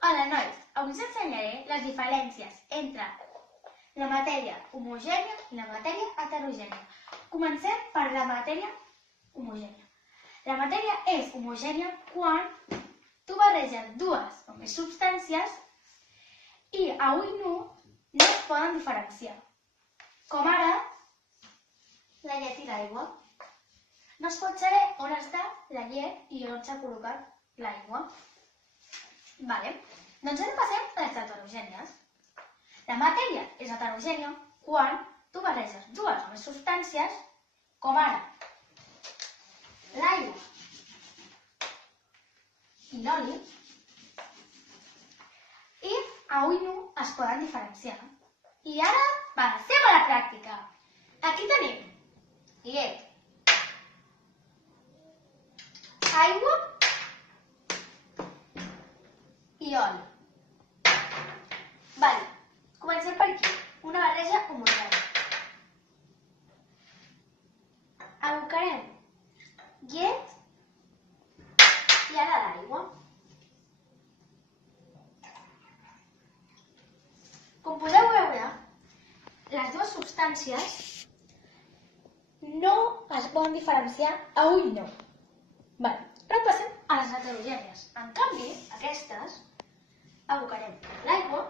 Hola, nois! Avui us ensenyaré les diferències entre la matèria homogènia i la matèria heterogènia. Comencem per la matèria homogènia. La matèria és homogènia quan tu barreges dues o més substàncies i a ull nu no es poden diferenciar. Com ara la llet i l'aigua. No es pot saber on està la llet i on s'ha col·locat l'aigua. Vale. Doncs ara passem a les heterogènies. La matèria és heterogènia quan tu barreges dues o més substàncies, com ara l'aigua i l'oli, i a ull nu es poden diferenciar. I ara passem a la pràctica. Aquí tenim llet, aigua i oli. Vale, comencem per aquí. Una barreja homogènia. Abocarem llet i ara l'aigua. Com podeu veure, les dues substàncies no es poden diferenciar a ull nu. Vale, però passem a les heterogènies. En canvi, aquestes abocarem l'aigua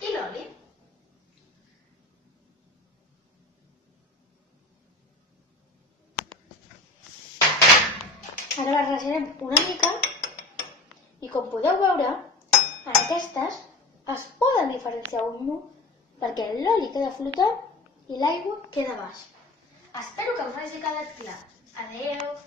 i l'oli. Ara barrejarem una mica i com podeu veure, en aquestes es poden diferenciar a ull nu perquè l'oli queda flotant i l'aigua queda baix. Espero que us hagi quedat clar. Adeu!